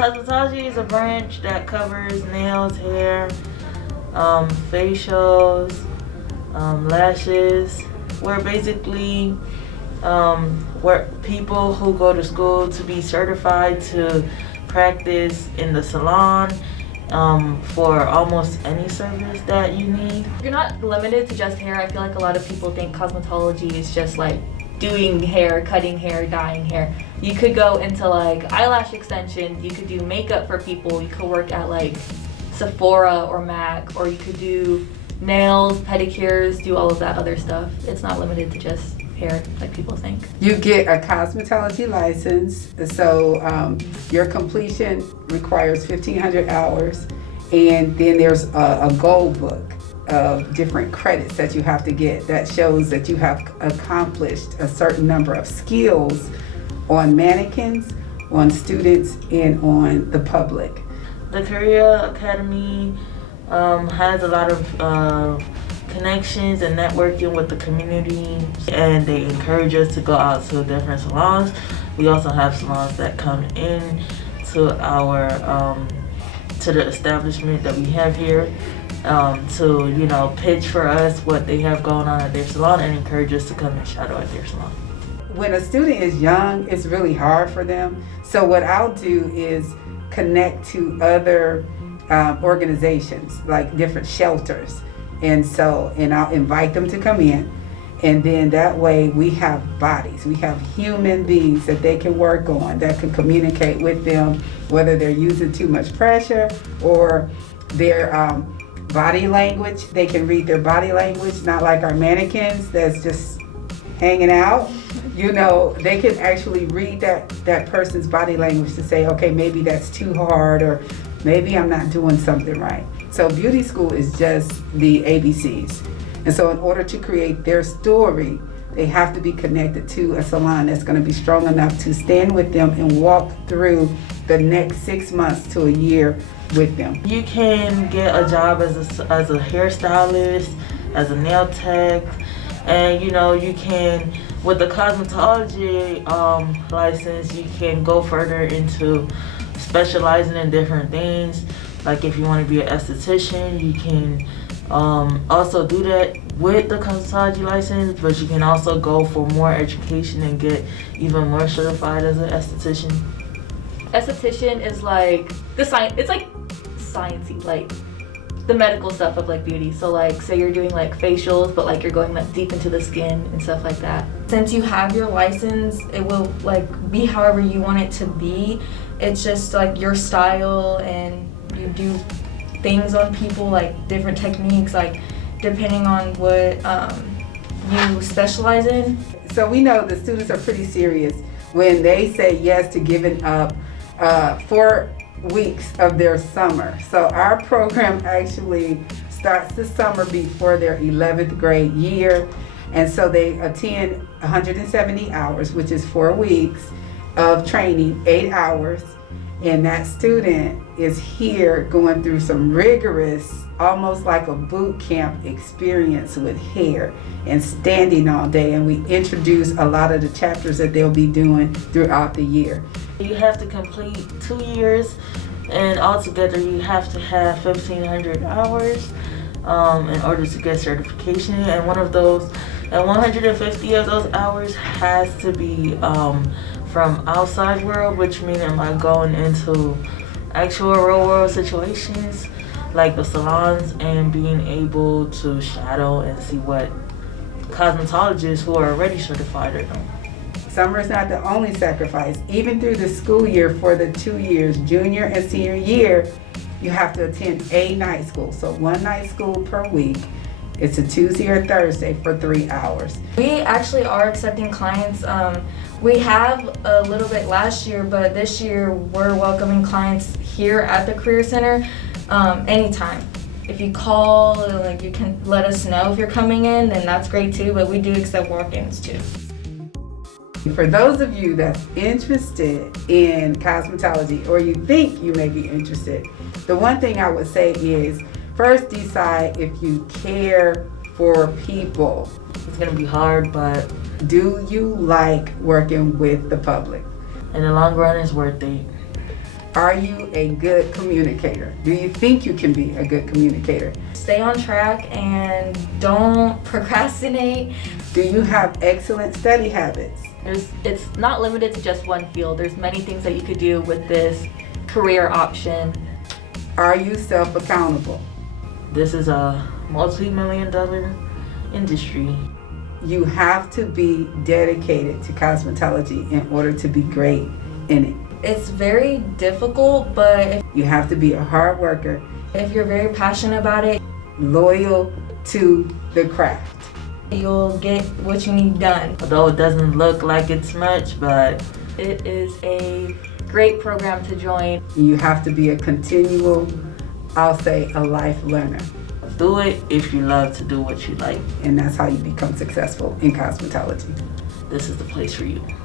Cosmetology is a branch that covers nails, hair, facials, lashes. We're basically we're people who go to school to be certified to practice in the salon for almost any service that you need. You're not limited to just hair. I feel like a lot of people think cosmetology is just like doing hair, cutting hair, dyeing hair. You could go into like eyelash extensions, you could do makeup for people, you could work at like Sephora or MAC, or you could do nails, pedicures, do all of that other stuff. It's not limited to just hair like people think. You get a cosmetology license, so your completion requires 1,500 hours, and then there's a goal book of different credits that you have to get that shows that you have accomplished a certain number of skills on mannequins, on students, and on the public. The Career Academy has a lot of connections and networking with the community, and they encourage us to go out to different salons. We also have salons that come in to our to the establishment that we have here to pitch for us what they have going on at their salon and encourage us to come and shadow at their salon. When a student is young, it's really hard for them. So what I'll do is connect to other organizations, like different shelters. And I'll invite them to come in. And then that way we have bodies, we have human beings that they can work on, that can communicate with them, whether they're using too much pressure or their body language. They can read their body language, not like our mannequins that's just hanging out. They can actually read that person's body language to say, okay, maybe that's too hard, or maybe I'm not doing something right. So beauty school is just the ABCs. And so in order to create their story, they have to be connected to a salon that's going to be strong enough to stand with them and walk through the next 6 months to a year with them. You can get a job as a hairstylist, as a nail tech, and you can, with the cosmetology license, you can go further into specializing in different things. Like if you want to be an esthetician, you can also do that with the cosmetology license, but you can also go for more education and get even more certified as an esthetician. Esthetician is like the science, it's like sciencey, like the medical stuff of like beauty. So like say you're doing like facials, but like you're going like deep into the skin and stuff like that. Since you have your license, it will like be however you want it to be. It's just like your style, and you do things on people, like different techniques, like depending on what you specialize in. So we know the students are pretty serious when they say yes to giving up 4 weeks of their summer. So our program actually starts the summer before their 11th grade year. And so they attend 170 hours, which is 4 weeks of training, 8 hours. And that student is here going through some rigorous, almost like a boot camp experience with hair and standing all day. And we introduce a lot of the chapters that they'll be doing throughout the year. You have to complete 2 years, and altogether you have to have 1,500 hours in order to get certification. And 150 of those hours has to be from outside world, which means am I going into actual real world situations like the salons and being able to shadow and see what cosmetologists who are already certified are doing. Summer is not the only sacrifice. Even through the school year for the 2 years, junior and senior year, you have to attend a night school. So 1 night school per week. It's a Tuesday or Thursday for 3 hours. We actually are accepting clients. We have a little bit last year, but this year we're welcoming clients here at the Career Center anytime. If you call, like you can let us know if you're coming in, then that's great too, but we do accept walk-ins too. For those of you that's interested in cosmetology, or you think you may be interested, the one thing I would say is first decide if you care for people. It's gonna be hard, but do you like working with the public? in the long run, it's worth it. Are you a good communicator? Do you think you can be a good communicator? Stay on track and don't procrastinate. Do you have excellent study habits? It's not limited to just one field. There's many things that you could do with this career option. Are you self-accountable? This is a multi-million-dollar industry. You have to be dedicated to cosmetology in order to be great in it. It's very difficult, but You have to be a hard worker, if you're very passionate about it, loyal to the craft. you'll get what you need done. Although it doesn't look like it's much, but It is a great program to join. You have to be a continual, I'll say, a life learner. do it if you love to do what you like. And that's how you become successful in cosmetology. This is the place for you.